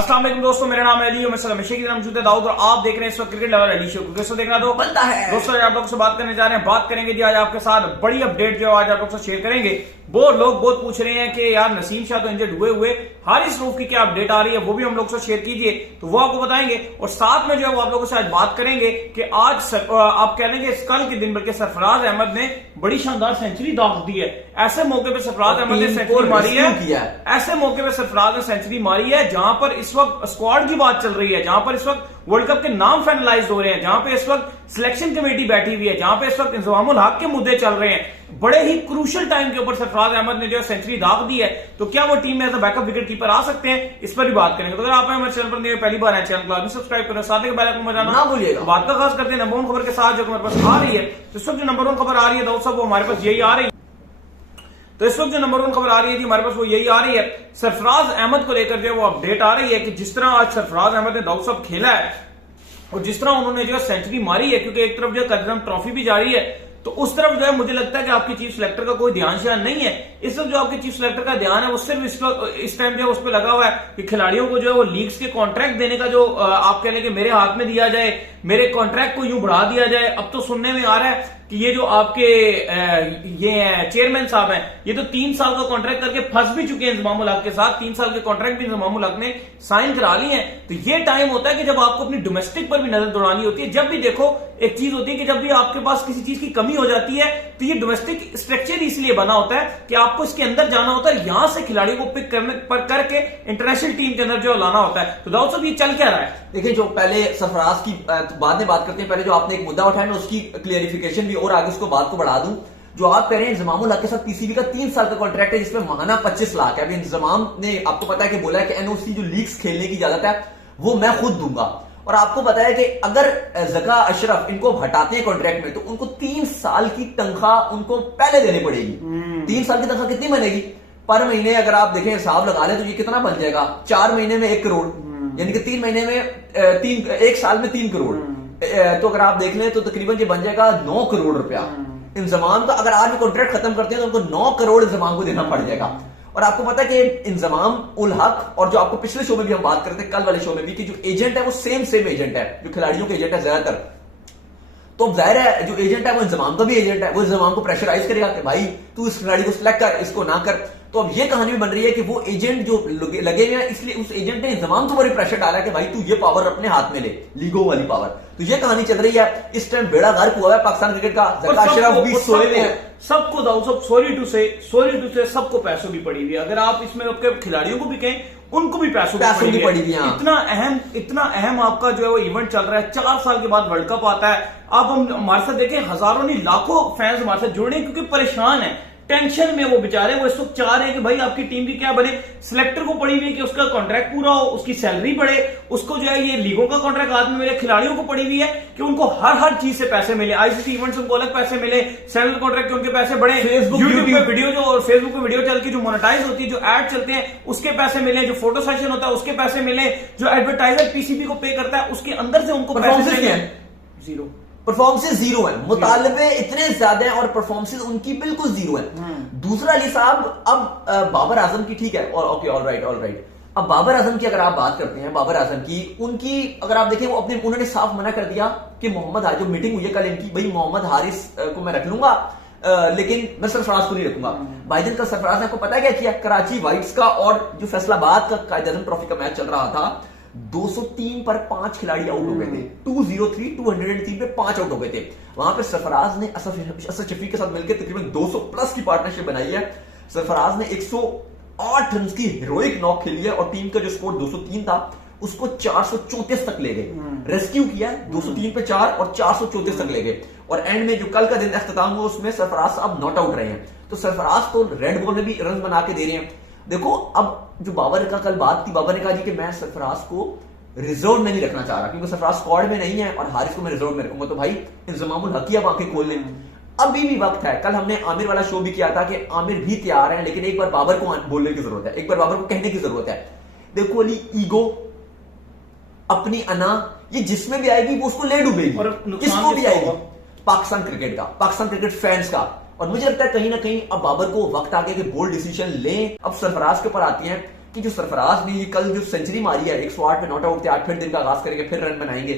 अस्सलाम वालेकुम दोस्तों, मेरा नाम है अली और मैं हमेशा की तरह मौजूद है दाऊद और आप देख रहे हैं इस वक्त क्रिकेट लवर अली शो। दोस्तों देखना तो बनता है। दोस्तों आप लोगों से बात करने जा रहे हैं, बात करेंगे जी आज आपके साथ बड़ी अपडेट जो आज आप लोग से शेयर करेंगे। बहुत लोग बहुत पूछ रहे हैं कि यार नसीम शाह तो इंजर्ड हुए हारिस रऊफ की क्या अपडेट आ रही है, वो भी हम लोग से शेयर कीजिए तो वो आपको बताएंगे। और साथ में जो है वो आप लोगों से आज बात करेंगे कि आज आप कह लेंगे कल के दिन बल्कि सरफराज अहमद ने बड़ी शानदार सेंचुरी दाग दी है। ऐसे मौके पर सरफराज अहमद ने सेंचुरी मारी है, ऐसे मौके पर सरफराज ने सेंचुरी मारी है जहां पर इस वक्त स्क्वाड की बात चल रही है, जहां पर इस वक्त वर्ल्ड कप के नाम फाइनलाइज हो रहे हैं, जहां पे इस वक्त सिलेक्शन कमेटी बैठी हुई है, जहां पे इस वक्त इंतजामुल हक के मुद्दे चल रहे हैं। बड़े ही क्रूशल टाइम के ऊपर सरफराज अहमद ने जो सेंचुरी दाग दी है, तो क्या वो टीम में as a backup wicket keeper आ सकते हैं, इस पर भी बात करेंगे। तो अगर आप हमारे चैनल पर पहली बार है, चैनल को सब्सक्राइब करें, साथ ही बेल आइकन बजाना ना भूलिएगा। बात का खास करते हैं नंबर 1 खबर के साथ जो हमारे पास आ रही है। तो इस वक्त जो नंबर 1 खबर आ रही है दोस्तों वो हमारे पास यही आ रही है। तो इस वक्त जो नंबर 1 खबर आ रही है हमारे पास वो यही आ रही है, सरफराज अहमद को लेकर जो वो अपडेट आ रही है कि जिस तरह आज सरफराज अहमद ने दाऊद साहब खेला है और जिस तरह उन्होंने जो सेंचुरी मारी है, क्योंकि एक तरफ जो कदम ट्रॉफी भी जारी है तो उस तरफ जो है मुझे लगता है कि आपके चीफ सिलेक्टर का कोई ध्यान शान नहीं है। इस वक्त जो आपके चीफ सिलेक्टर का ध्यान है वो सिर्फ इस टाइम जो है उस पर लगा हुआ है कि खिलाड़ियों को जो है वो लीग्स के कॉन्ट्रैक्ट देने का जो आप कह लें कि मेरे हाथ में दिया जाए, मेरे कॉन्ट्रैक्ट को यूं बढ़ा दिया जाए। अब तो सुनने में आ रहा है कि ये जो आपके ये चेयरमैन साहब हैं, ये तो 3 साल का कॉन्ट्रैक्ट करके फंस भी चुके हैं इंतजामुल हक के साथ। 3 साल के कॉन्ट्रैक्ट भी इंतजामुल हक ने साइन करा लिए हैं। तो ये टाइम होता है कि जब आपको अपनी डोमेस्टिक पर भी नजर दौड़ानी होती है। जब भी देखो एक चीज होती है कि जब भी आपके पास किसी चीज की कमी हो जाती है तो ये डोमेस्टिक स्ट्रक्चर इसलिए बना होता है कि आपको इसके अंदर जाना होता है, यहां से खिलाड़ियों को पिक करने पर करके इंटरनेशनल टीम के अंदर जो लाना होता है। तो दाऊद साहब ये चल क्या रहा है? देखिए, जो पहले सरफराज की बाद में बात करते हैं, पहले जो आपने एक मुद्दा उठाया ना उसकी क्लियरिफिकेशन भी और आगे उसको बात को बढ़ा दूं। जो आप कह रहे हैं इंतजामुल हक के साथ पीसीबी का 3 साल का कॉन्ट्रैक्ट है जिसमें माहाना 25 लाख है। अभी इंतजाम ने आपको पता है कि बोला है कि एनओसी जो लीग्स खेलने की इजाजत है वो मैं खुद दूंगा। और आपको पता है कि अगर जका अशरफ इनको हटाते हैं कॉन्ट्रैक्ट में तो उनको 3 साल की तनख्वाह उनको पहले देनी पड़ेगी। 3 साल की तनख्वाह कितनी बनेगी पर महीने? अगर आप देखें हिसाब लगा लें तो ये कितना बन जाएगा? 4 महीने में 1 करोड़, यानी कि 3 महीने में 1 साल में 3 करोड़। तो अगर आप देख लें तो तकरीबन ये बन जाएगा 9 करोड़ रुपया इंतजाम का। अगर आज कॉन्ट्रैक्ट खत्म करते हैं तो उनको 9 करोड़ इंतजाम को देना पड़ जाएगा। और आपको पता है कि इंतजाम उल हक और जो आपको पिछले शो में भी हम बात करते हैं, कल वाले शो में भी, कि जो एजेंट है वो सेम एजेंट है जो खिलाड़ियों के एजेंट है ज्यादातर। तो जाहिर है जो एजेंट है वो इंतजाम का भी एजेंट है, वो इंतजाम को प्रेशराइज करेगा कि भाई तू इस खिलाड़ी को सिलेक्ट कर, इसको ना कर। तो अब ये कहानी भी बन रही है कि वो एजेंट जो लगे हुए हैं, इसलिए उस एजेंट ने इंतजाम को बड़ी प्रेशर डाला कि भाई तू ये पावर अपने हाथ में ले, लीगों वाली पावर। तो ये कहानी चल रही है। इस टाइम बेड़ा गर्क हुआ है पाकिस्तान क्रिकेट का। जका अशरफ भी सोए हुए हैं। सबको दाऊद साहब सॉरी टू से सबको पैसों की पड़ी हुई है। अगर आप इसमें आपके खिलाड़ियों को भी कहें उनको भी पैसों की पड़ी हुई है। इतना अहम आपका जो है वो इवेंट चल रहा है। 4 साल के बाद वर्ल्ड कप आता है। अब हम हमारे साथ देखें हजारों नहीं लाखों फैंस हमारे साथ जुड़े क्योंकि परेशान है, टेंशन में वो बेचारे। वो इस वक्त चाह रहे हैं कि भाई आपकी टीम की क्या बने। सिलेक्टर को पड़ी हुई है कि उसका कॉन्ट्रैक्ट पूरा हो, उसकी सैलरी बढ़े, उसको जो है ये लीगों का कॉन्ट्रैक्ट हाथ में मिले। खिलाड़ियों को पड़ी हुई है कि उनको हर चीज से पैसे मिले, आईसीसी इवेंट्स उनको अलग पैसे मिले, सैलरी कॉन्ट्रैक्ट के उनके पैसे बढ़े, यूट्यूब पे वीडियो जो और फेसबुक पे वीडियो चल के जो मोनेटाइज होती है, जो एड चलते हैं उसके पैसे मिले, जो फोटो सेशन होता है उसके पैसे मिले, जो एडवर्टाइजर पीसीबी को पे करता है उसके अंदर से उनको पैसे मिले। जीरो परफॉर्मेंस जीरो है, मुतालबे इतने ज्यादा हैं और परफॉर्मेंस उनकी बिल्कुल जीरो है। दूसरा अली साहब, अब बाबर आजम की ठीक है और ओके ऑल राइट। अब बाबर आजम की अगर आप बात करते हैं, बाबर आजम की उनकी अगर आप देखें वो उन्होंने साफ मना कर दिया कि मोहम्मद हारिस, जो मीटिंग हुई है कल इनकी, भाई मोहम्मद हारिस को मैं रख लूंगा लेकिन मैं सरफराज को नहीं रखूंगा। भाईजान का सरफराज ने आपको पता है क्या किया? कराची वाइट्स का और जो फैसलाबाद का कायद-ए-आज़म ट्रॉफी का मैच चल रहा था, 203 पर 5 खिलाड़ी आउट हो गए थे। 203 पे 5 आउट हो गए थे। वहां पर सरफराज ने असद शफीक के साथ मिलकर तकरीबन 200 प्लस की पार्टनरशिप बनाई है। सरफराज ने 108 रन की हीरोइक नॉक खेली है और टीम का जो स्कोर 203 था उसको 434 तक ले गए, रेस्क्यू किया। 203 पे 4 और 434 तक ले गए। और एंड में जो कल का दिन अख्ताम हुआ उसमें सरफराज साहब नॉट आउट रहे हैं। तो सरफराज तो रेड बॉल में भी रन बना के दे रहे हैं। देखो, अब जो बाबर का कल बात थी, बाबर ने कहा जी कि मैं सरफराज को रिजर्व में नहीं रखना चाह रहा क्योंकि सरफराज स्क्वाड में नहीं है और हारिस को मैं रिजर्व में रखूंगा। तो भाई इंतजामुल हक आप आंखें खोल लें, अभी भी वक्त है। कल हमने आमिर वाला शो भी किया था कि आमिर भी तैयार है, लेकिन एक बार बाबर को बोलने की जरूरत है, एक बार बाबर को कहने की जरूरत है। देखो अली, ईगो, अपनी अना, ये जिसमें भी आएगी वो उसको ले डूबेगी, किसको भी आएगी। पाकिस्तान क्रिकेट का, पाकिस्तान क्रिकेट फैंस का। और मुझे लगता है कहीं ना कहीं अब बाबर को वक्त आ गया कि बोल्ड डिसीजन लें। अब सरफराज के ऊपर आती है कि जो सरफराज ने कल जो सेंचुरी मारी है 108 पे नॉट आउट थे, 8 फिर दिन का आगाज करेंगे, फिर रन बनाएंगे।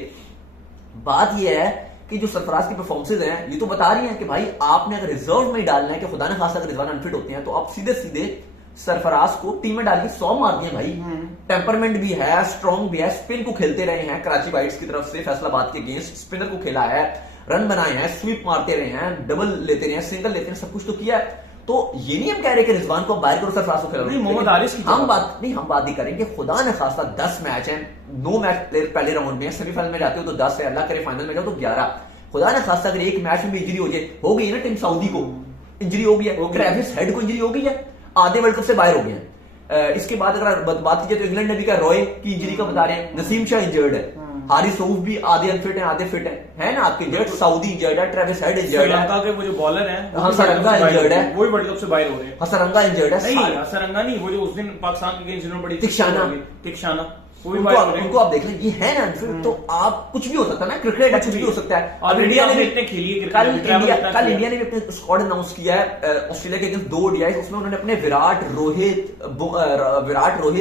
बात यह है कि जो सरफराज की परफॉर्मेंसेज हैं ये तो बता रही हैं कि भाई आपने अगर रिजर्व में डालना है कि खुदा ने खासा अगर रिजवान अनफिट होते हैं तो आप सीधे सीधे सरफराज को टीम में डाल के 100 मार दिए भाई। टेम्परमेंट भी है, स्ट्रॉन्ग भी है, स्पिन को खेलते रहे हैं कराची वाइट्स की तरफ से फैसलाबाद के अगेंस्ट, स्पिनर को खेला है, रन बनाए हैं, स्वीप मारते रहे हैं, डबल लेते रहे हैं, सिंगल लेते हैं, सब कुछ तो किया है। तो ये नहीं हम कह रहे कि रिजवान को बाहर करो सरफराज को खेलो, मोहम्मद हारिस की हम बात नहीं करेंगे। खुदा ने खासा 10 मैच है, 9 मैच पहले राउंड में, सेमीफाइनल में जाते हो तो 10 है, अल्लाह करे फाइनल में जाओ तो 11। खुदा ने खासा अगर एक मैच में भी इंजरी हो जाए, हो गई ना टीम सऊदी को इंजरी हो गई है, ट्रेविस हेड को इंजरी हो गई है, आधे वर्ल्ड कप से बाहर हो गए हैं। इसके बाद अगर बात की जाए तो इंग्लैंड ने भी कहा रॉय की इंजरी का बता रहे हैं, नसीम शाह इंजर्ड है, हारिस रऊफ भी आधे अनफिट है, आधे फिट है ना आपके इंजर्ड, सऊदी इंजर्ड है, ट्रेविस हेड इंजर्ड है, श्रीलंका के वो जो बॉलर हैं हसरंगा इंजर्ड है, वो भी वर्ल्ड कप से बाहर हो रहे हैं। हसरंगा इंजर्ड है, नहीं हसरंगा नहीं, वो जो उस दिन पाकिस्तान के अगेंस्ट जिन्होंने बड़ी तिक्षाना उनको आप देख लें, ये है ना अनफिट। तो आप कुछ भी हो सकता है ना, क्रिकेट कुछ भी हो सकता है। अब इंडिया ने इतने खेली है, कल इंडिया ने भी अपने स्क्वाड अनाउंस किया है ऑस्ट्रेलिया के अगेंस्ट 2 ODIs, उसमें उन्होंने अपने विराट रोहित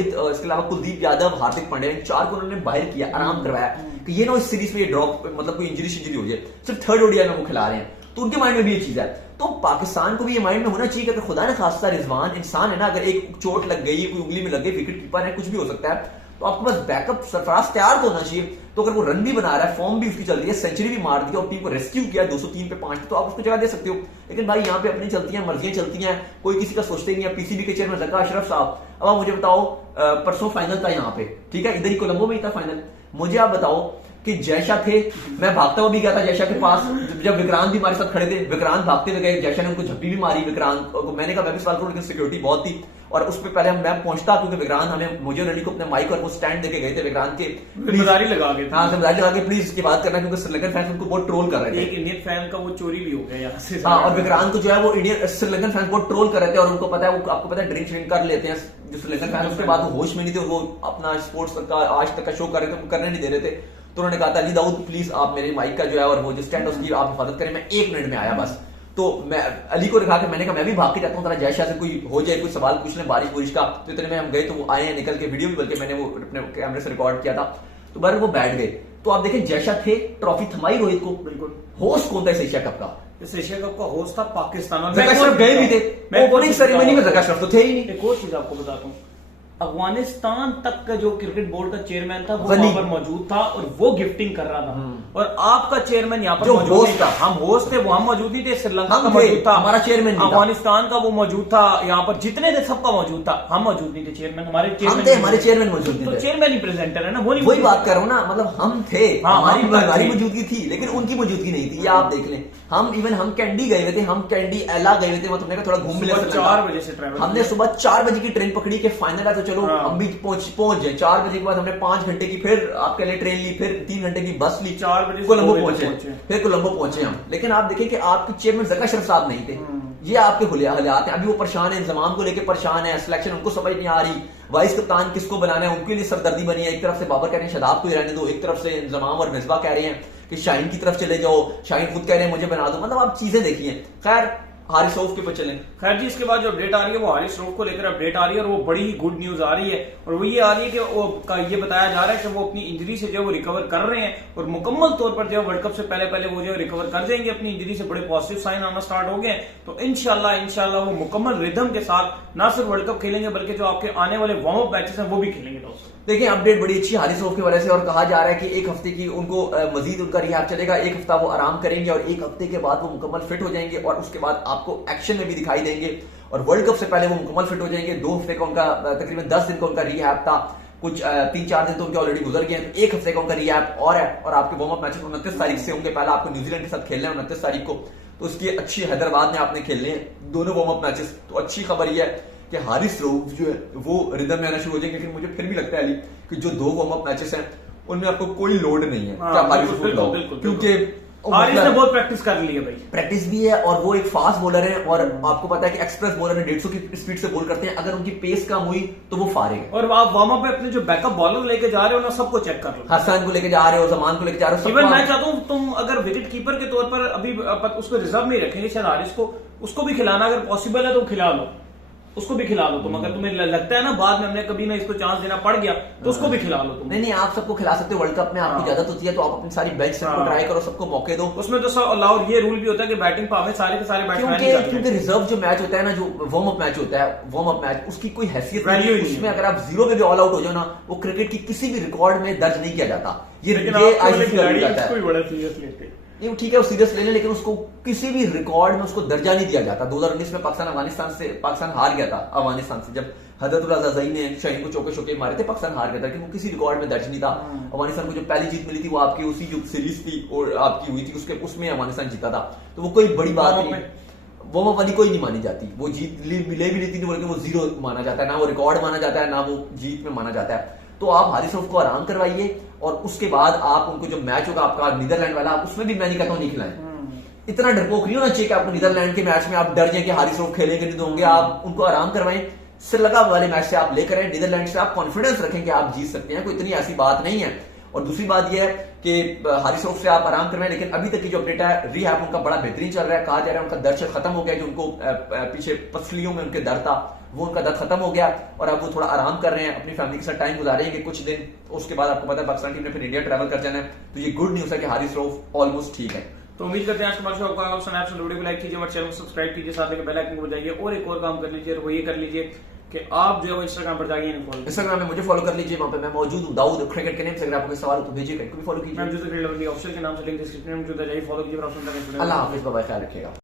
इसके अलावा कुलदीप यादव, हार्दिक पांड्या 4 को उन्होंने बाहर किया, आराम करवाया कि ये ना इस सीरीज में ये ड्रॉप मतलब कोई इंजरी हो जाए, सिर्फ 3rd ODI में वो खिला रहे हैं। तो उनके माइंड में भी ये चीज है। तो पाकिस्तान को भी ये माइंड में होना चाहिए कि अगर खुदा ने खासा रिजवान इंसान है ना, अगर एक चोट लग गई, कोई उंगली में लग गई, विकेट कीपर है, कुछ भी हो सकता है, तो आपके पास बैकअप सरफराज तैयार तो होना चाहिए। तो अगर वो रन भी बना रहा है, फॉर्म भी उसकी चल रही है, सेंचुरी भी मार दी और टीम को रेस्क्यू किया 203 पे 5, तो आप उसको जगह दे सकते हो। लेकिन भाई यहाँ पे अपनी चलती हैं, मर्जियां चलती हैं, कोई किसी का सोचते नहीं है। पीसीबी के चेयरमैन जका अशरफ साहब, अब आप मुझे बताओ, परसों फाइनल था यहाँ पे, ठीक है, इधर ही कोलंबो में ही था फाइनल। मुझे आप बताओ कि जयशाह थे, मैं भागता हुआ भी गया था जयशाह के पास, जब विक्रांत भी हमारे साथ खड़े थे, विक्रांत भागते हुए गए, जयशाह ने उनको झप्पी भी मारी विक्रांत को। मैंने कहा मैं भी सवाल करूं, लेकिन सिक्योरिटी बहुत थी और उस पर पहले मैं पहुंचता, क्योंकि विक्रांत हमें मुझे और अली को अपने माइक और वो स्टैंड देके गए थे विक्रांत के, जिम्मेदारी लगा के, हाँ जिम्मेदारी लगा के प्लीज इसकी बात करना, क्योंकि श्रीलंकन फैंस उनको बहुत ट्रोल कर रहे थे। एक इंडियन फैन का वो चोरी भी हो गया यहाँ से, हाँ, और विक्रांत को जो है वो इंडियन श्रीलंकन फैंस बहुत ट्रोल कर रहे थे, और उनको पता है, वो आपको पता है ड्रिंक श्रिंक कर लेते हैं जो श्रीलंकन फैंस, उसके बाद वो होश में नहीं थे, वो अपना स्पोर्ट्स का आज तक का शो कर रहे थे, करने नहीं दे रहे थे। तो उन्होंने कहा था अली दाऊद प्लीज आप मेरे माइक का जो है और वो जो स्टैंड उसकी आप हिफाजत करें, मैं 1 मिनट में आया बस। तो मैं अली को दिखा के मैंने कहा मैं भी भाग के जाता हूँ, जरा जयशाह से कोई हो जाए, कोई सवाल पूछ ले बारिश बुरिश का। तो इतने में हम गए, तो वो आए हैं निकल के, वीडियो भी बल्कि मैंने वो अपने कैमरे से रिकॉर्ड किया था। तो बार वो बैठ गए, तो आप देखें जयशाह थे, ट्रॉफी थमाई रोहित को। बिल्कुल होस्ट कौन था इस एशिया कप का? इस एशिया कप का होस्ट था पाकिस्तान। जका अशरफ गए भी थे ओपनिंग सेरेमनी में, जका अशरफ तो थे ही नहीं। एक और चीज आपको बताता हूँ, अफगानिस्तान तक का जो क्रिकेट बोर्ड का चेयरमैन था वो वहां पर मौजूद था और वो गिफ्टिंग कर रहा था, और आपका चेयरमैन यहाँ पर मौजूद नहीं था। हम होस्ट थे, वो हम मौजूद नहीं थे, श्रीलंका का मौजूद था, हमारा चेयरमैन अफगानिस्तान का वो मौजूद था, यहाँ पर जितने थे सबका मौजूद था, हम मौजूद नहीं थे। चेयरमैन हमारे चेयरमैन मौजूद थे, तो चेयरमैन ही प्रेजेंटर है ना, वो नहीं, वही बात कर रहा हूँ ना, मतलब हम थे, हमारी मौजूदगी थी, लेकिन उनकी मौजूदगी नहीं थी। ये आप देख लें, हम कैंडी गए हुए थे, हम कैंडी एला गए हुए थे, मतलब थोड़ा घूम मिले, 4 बजे से ट्रैवल, हमने सुबह 4 बजे की ट्रेन पकड़ी के फाइनल है, तो चलो हम भी पहुंच जाए। 4 बजे के बाद हमने 5 घंटे की फिर आपके लिए ट्रेन ली, फिर 3 घंटे की बस ली, 4 बजे कोलंबो पहुंचे, फिर कोलंबो पहुंचे हम। लेकिन आप देखें कि आपके चेयरमैन जका अशरफ साहब नहीं थे। ये आपके हालात हैं, अभी वो परेशान है, इंतजाम को लेकर परेशान है, सिलेक्शन उनको समझ नहीं आ रही, वाइस कप्तान किसको बनाना है उनके लिए सरदर्दी बनी है। एक तरफ से बाबर कह रहे हैं शादाब को ही रहने दो, एक तरफ से इंतजाम और मिसबा कह रहे हैं कि शाहीन की तरफ चले जाओ, शाहीन खुद कह रहे हैं मुझे बना दो। मतलब आप चीजें देखिए। खैर हारिस रऊफ के पर चलें। खैर जी, इसके बाद जो अपडेट आ रही है वो हारिस रऊफ को लेकर अपडेट आ रही है, और वो बड़ी ही गुड न्यूज आ रही है, और वो ये आ रही है कि वो ये बताया जा रहा है कि वो अपनी इंजरी से जो वो रिकवर कर रहे हैं, और मुकम्मल तौर पर जो वर्ल्ड कप से पहले वो जो रिकवर कर जाएंगे अपनी इंजरी से। बड़े पॉजिटिव साइन आना स्टार्ट हो गए, तो इंशाल्लाह वो मुकम्मल रिदम के साथ ना सिर्फ वर्ल्ड कप खेलेंगे, बल्कि जो आपके आने वाले वार्म अप मैचेस हैं वो भी खेलेंगे। दोस्तों देखिए, अपडेट बड़ी अच्छी हारिस रऊफ की वजह से, और कहा जा रहा है कि 1 हफ्ते की उनको मजीद उनका रिहैब चलेगा, 1 हफ्ता वो आराम करेंगे, और 1 हफ्ते के बाद वो मुकम्मल फिट हो जाएंगे, और उसके बाद आपको एक्शन में भी दिखाई देंगे, और वर्ल्ड कप से पहले वो मुकम्मल फिट हो जाएंगे। 2 हफ्ते का उनका तकरीबन 10 दिन का उनका रिहैब था, कुछ 3-4 दिन तो उनके ऑलरेडी गुजर गए हैं, तो 1 हफ्ते का उनका रिहैब और है। और आपके वार्म अप मैचेस 29 तारीख से होंगे। पहले आपको न्यूजीलैंड के साथ खेलना है 29 तारीख को, तो उसकी अच्छी हैदराबाद में आपने खेलने हैं दोनों वार्म अप मैचेस। तो अच्छी खबर यह है कि हारिस रऊफ जो है वो रिदम में आना शुरू हो जाएंगे। लेकिन मुझे फिर भी लगता है अली कि जो 2 वार्म अप मैचेस हैं उनमें आपको कोई लोड नहीं है, क्या हारिस रऊफ, क्योंकि हारिस ने बहुत प्रैक्टिस कर ली है भाई, प्रैक्टिस भी है, और वो एक फास्ट बॉलर है, और आपको पता है कि एक्सप्रेस बॉलर है, 150 की स्पीड से बॉल करते हैं। अगर उनकी पेस कम हुई तो वो फारे हैं। और आप वार्म अप में अपने जो बैकअप बॉलर लेके जा रहे हो ना, सबको चेक कर लो, हसन को लेके जा रहे हो, जमान को लेके जा रहे हो। इवन मैं चाहता हूँ तुम अगर विकेट कीपर के तौर पर अभी उसको रिजर्व में रखेंगे शायद हारिस को, उसको भी खिलाना अगर पॉसिबल है तो खिला लो। उसको भी खिला लो तुम। अगर तुम्हें लगता है ना बाद में हमने कभी ना इसको चांस देना पड़ गया तो उसको भी खिला लो तुम। नहीं, आप सबको खिला सकते हो। वर्ल्ड कप में आपकी इजाजत होती है तो आप अपनी सारी बेंच सबको ट्राई करो, सबको मौके दो। उसमें तो सब अलाउड, ये रूल भी होता है कि बैटिंग पावे सारे के सारे बैट्समैन, क्योंकि रिजर्व जो मैच होता है ना, जो वार्म अप मैच होता है, वार्म अप मैच उसकी कोई हैसियत नहीं है। उसमें अगर आप 0 पे भी ऑल आउट हो जाओ ना, वो क्रिकेट की किसी भी रिकॉर्ड में दर्ज नहीं किया जाता। ये आईसीसी का रूल आता है। बड़ा सीरियस लेते हैं। नहीं ठीक है, वो सीरियस ले लें, लेकिन उसको किसी भी रिकॉर्ड में उसको दर्जा नहीं दिया जाता। 2019 में पाकिस्तान हार गया था अफगानिस्तान से, जब हजरतुल्लाह ज़ज़ई ने शाहीन को चौके शौके मारे थे, पाकिस्तान हार गया था, लेकिन वो किसी रिकॉर्ड में दर्ज नहीं था। अफगानिस्तान को जो पहली जीत मिली थी वो आपकी उसी जो सीरीज थी और आपकी हुई थी उसमें अफगानिस्तान जीता था, तो वो कोई बड़ी बात नहीं, वो वाली कोई नहीं मानी जाती। वो जीत ले भी लेती थी, बल्कि वो 0 माना जाता है, ना वो रिकॉर्ड माना जाता है, ना वो जीत में माना जाता है। तो आप हारिस रऊफ को आराम करवाइए और उसके बाद आप उनको जो मैच होगा आपका नीदरलैंड वाला, उसमें भी मैं नहीं कहता हूं नहीं खिलाएं। इतना डरपोक नहीं होना चाहिए कि आपको नीदरलैंड के मैच में आप डर जाए कि हारिस रऊफ खेलेंगे नहीं तो होंगे। आप उनको आराम करवाएं, श्रीलंका वाले मैच से आप लेकर आए, नीदरलैंड से आप कॉन्फिडेंस रखें कि आप जीत सकते हैं, कोई इतनी ऐसी बात नहीं है। और दूसरी बात यह है कि हारिस रऊफ से आप आराम करवाएं, लेकिन अभी तक की जो अपडेट है, रिहैब उनका बड़ा बेहतरीन चल रहा है। कहा जा रहा है उनका दर्द खत्म हो गया, जो उनको पीछे पसलियों में उनके दर्द था, वो उनका दर्द खत्म हो गया और अब वो थोड़ा आराम कर रहे हैं, अपनी फैमिली के साथ टाइम गुजारेंगे कुछ दिन। उसके बाद आपको पता है पाकिस्तान टीम ने फिर इंडिया ट्रैवल कर जाना है, तो ये गुड न्यूज है कि हारिस रऊफ ऑलमोस्ट ठीक है। तो उम्मीद करते हैं आज हमारे शो आपको वीडियो को लाइक कीजिए, हमारे चैनल को सब्सक्राइब कीजिए, साथ में बेल आइकन को बजाइए और एक और काम कर लीजिए, वो ये कर लीजिए कि आप जो है इंस्टाग्राम पर जाइए, इंस्टाग्राम में मुझे फॉलो कर लीजिए, वहां पे मैं मौजूद हूं, दाऊद क्रिकेट के नेम से। अगर आपको कोई सवाल हो तो भेजिए, क्रिकेट को भी फॉलो कीजिए। मैं ऑफिशियल के नाम से लिंक डिस्क्रिप्शन में मौजूद है, जाइए फॉलो कीजिए। अल्लाह हाफिज, बाय, ख्याल रखिएगा।